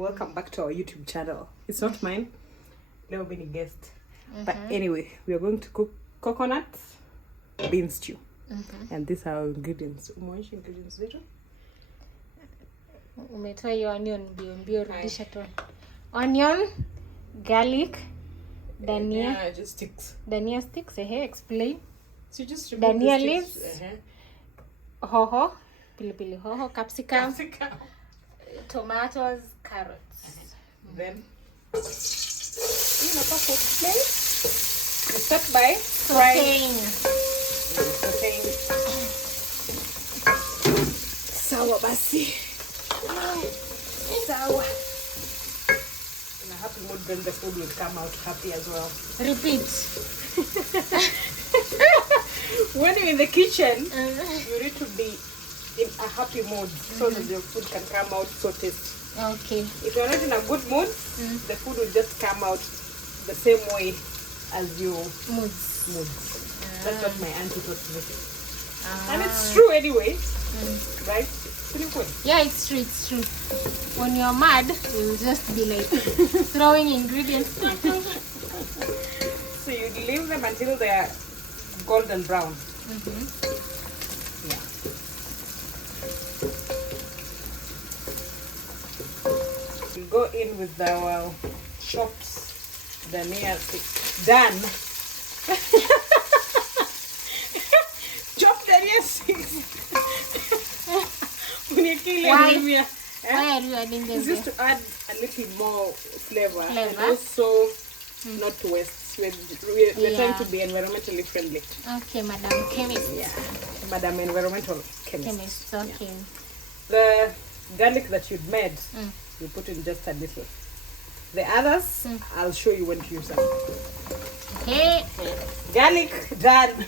Welcome back to our YouTube channel. It's not mine. Never been a guest. But anyway, we are going to cook coconut bean stew. And these are our ingredients. Umeonyesha ingredients zetu? Umetoa hiyo onion mbio rudisha tu. Onion, garlic, dania. Yeah, just sticks. Dania sticks, explain. So just remove dania the leaves, hoho, pilipili hoho, capsicum, tomatoes, carrots. Then we start by frying. Sauteing. Sawa basi. Sawa. In a happy mood, then the food will come out happy as well. Repeat. When you're in the kitchen, you need to be in a happy mood so that your food can come out so tasty. Okay. If you're not in a good mood, the food will just come out the same way as your moods. That's what my auntie taught me. And it's true anyway, right? Yeah, it's true, it's true. When you're mad, you'll just be like throwing ingredients. So you leave them until they're golden brown. Yeah. We go in with our chopped dania sticks. Done. Chopped dania sticks. Why are you adding them? It's just to add a little more flavor. And Flavor? also not to waste. We're trying to be environmentally friendly. Okay, Madam Chemist. Yeah, Madam Environmental Chemist. Okay. Yeah. The garlic that you'd made, you put in just a little. The others, I'll show you when to use them. Okay. Garlic done.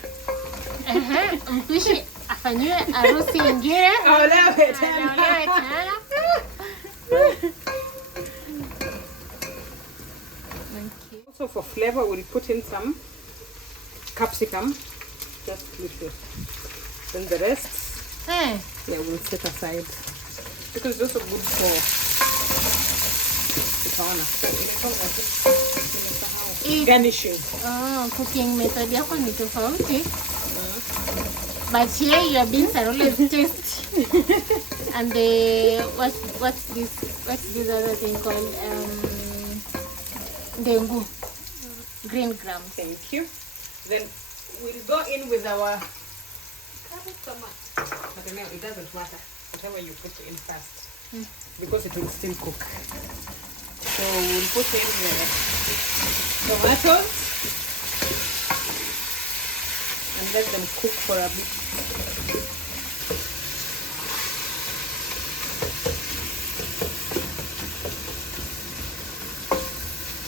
Mpishi afanyiwe harusi ingine. Olewe tena. Also for flavor, we'll put in some capsicum, just little. Then the rest, we'll set aside because it's also good for garnishing. Cooking method yako ni tofauti. But here your beans are always tasty. And what's this other thing called? Dengu. Green grams. Thank you. Then we'll go in with our tomato. But it doesn't matter. Whatever you put in first. Because it will still cook. So we'll put in the tomatoes and let them cook for a bit.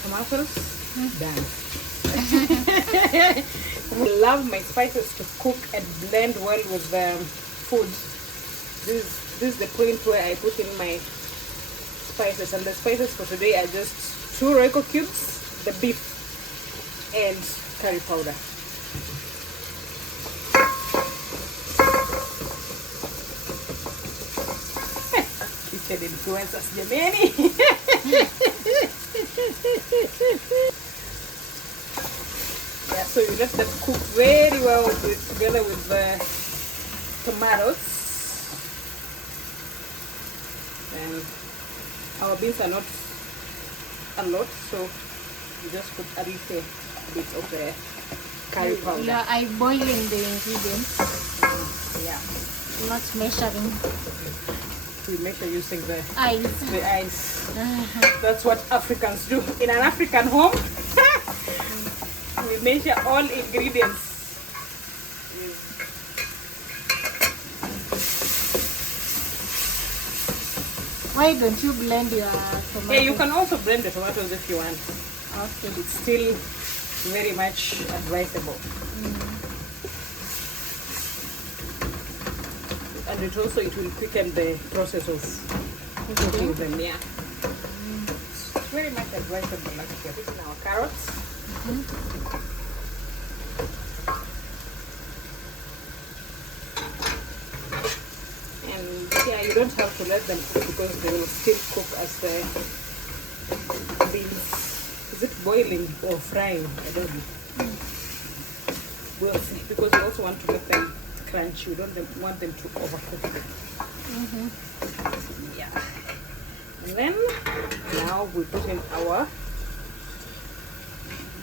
Tomatoes done. I love my spices to cook and blend well with the food. This is the point where I put in my spices, and the spices for today are just 2 Royco cubes, the beef, and curry powder. Kitchen influencers, jamani. Yeah, so you let them cook very well together with the tomatoes. And our beans are not a lot, so you just put a little bit of the curry powder. You are boiling the ingredients. Yeah. Not measuring. We measure using the eyes. The eyes. That's what Africans do. In an African home, we measure all ingredients. Why don't you blend your tomatoes? Yeah, you can also blend the tomatoes if you want. Okay. It's still very much advisable. And it will quicken the process of cooking them, yeah. It's very much advisable. Like we're putting our carrots. And here you you don't have to let them cook because they will still cook as the beans. Is it boiling or frying? I don't know. We'll see, because we also want to make them crunchy. We don't want them to overcook. Yeah. And then now we put in our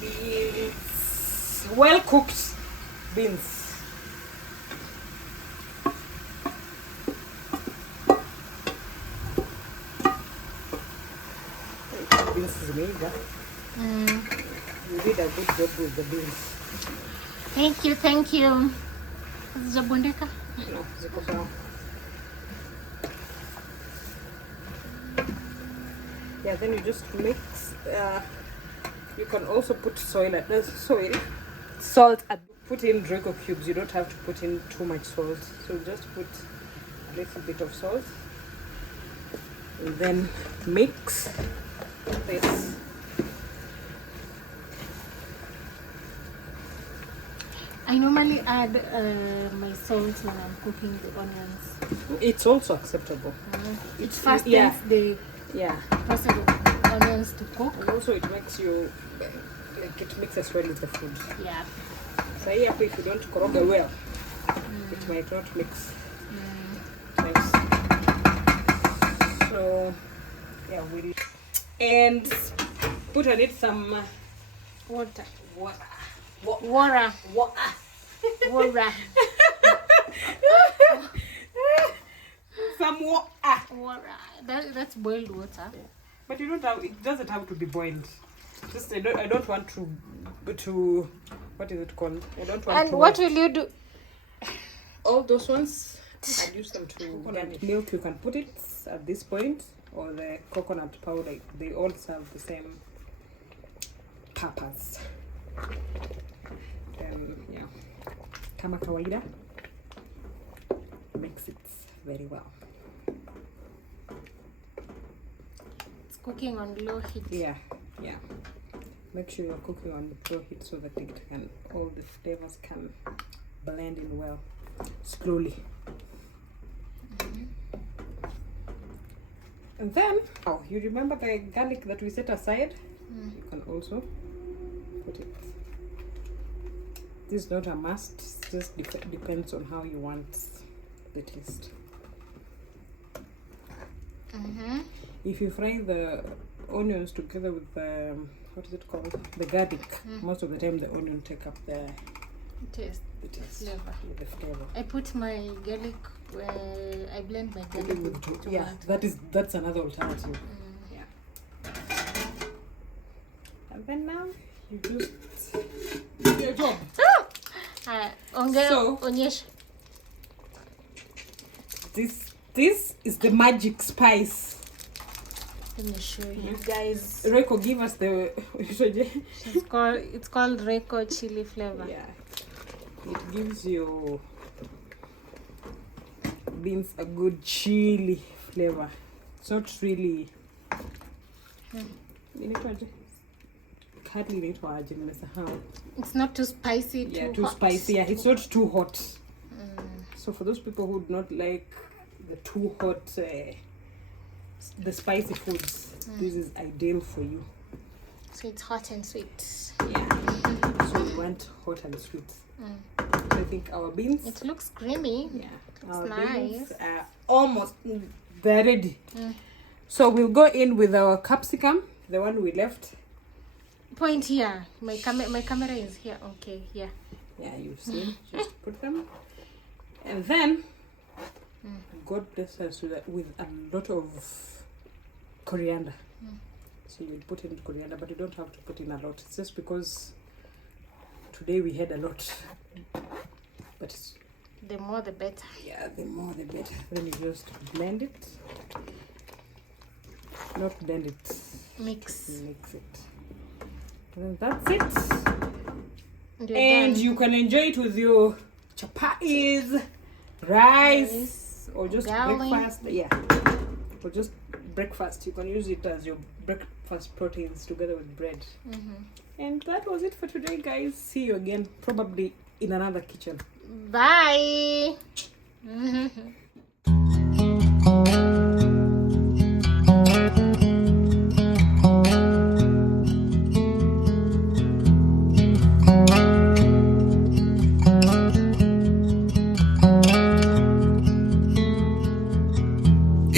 beans, well cooked beans. Beans is made, you did a good job with the beans. Thank you, thank you. Zabundeka. No, ziko sawa. Yeah, then you just mix. You can also put salt. Put in Draco cubes. You don't have to put in too much salt. So just put a little bit of salt. And then mix this. I normally add my salt when I'm cooking the onions. It's also acceptable. It fastens the process of onions to cook. And also it makes you, like it mixes well with the food. Yeah. So here, if you don't koroga well, it might not mix nice. So yeah, we'll and put on it some water. Water. Some water. That's boiled water. Yeah. But you don't have. It doesn't have to be boiled. Just I don't want to. What is it called? I don't want. And to, what will you do? All those ones, I'll use them to garnish. Milk, you can put it at this point, or the coconut powder. They all serve the same purpose. Yeah, kama kawaida, mix it very well. It's cooking on low heat. Yeah. Make sure you're cooking on the low heat so that all the flavors can blend in well, slowly. And then, you remember the garlic that we set aside? You can also put it. This is not a must, it just depends on how you want the taste. If you fry the onions together with the, what is it called? The garlic, most of the time the onion take up the taste. Flavor. The flavor. I put my garlic, I blend my garlic with tomato. Yeah, that's another alternative. Yeah. And then now you just do your job. So this is the magic spice. Let me show you guys. Reiko, give us the. It's called Reiko chili flavor. Yeah, it gives your beans a good chili flavor. It's not really. It's not too spicy. Too spicy. Yeah, it's not too hot. So for those people who do not like the too hot, the spicy foods, this is ideal for you. So it's hot and sweet. Yeah. So we want hot and sweet. I think our beans. It looks creamy. Yeah. It's our nice. beans are almost they're ready. So we'll go in with our capsicum, the one we left. Point here. My camera is here. Okay, here. Yeah, you've seen. Just put them. And then God bless us with a lot of coriander. So you put in coriander, but you don't have to put in a lot. It's just because today we had a lot. But it's, the more the better. Yeah, the more the better. Then you just blend it. Not blend it. Mix it. And then that's it. And you can enjoy it with your chapatis, rice, or just breakfast. Yeah, or just breakfast. You can use it as your breakfast proteins together with bread. And that was it for today, guys. See you again, probably in another kitchen. Bye.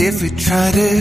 if we tried it.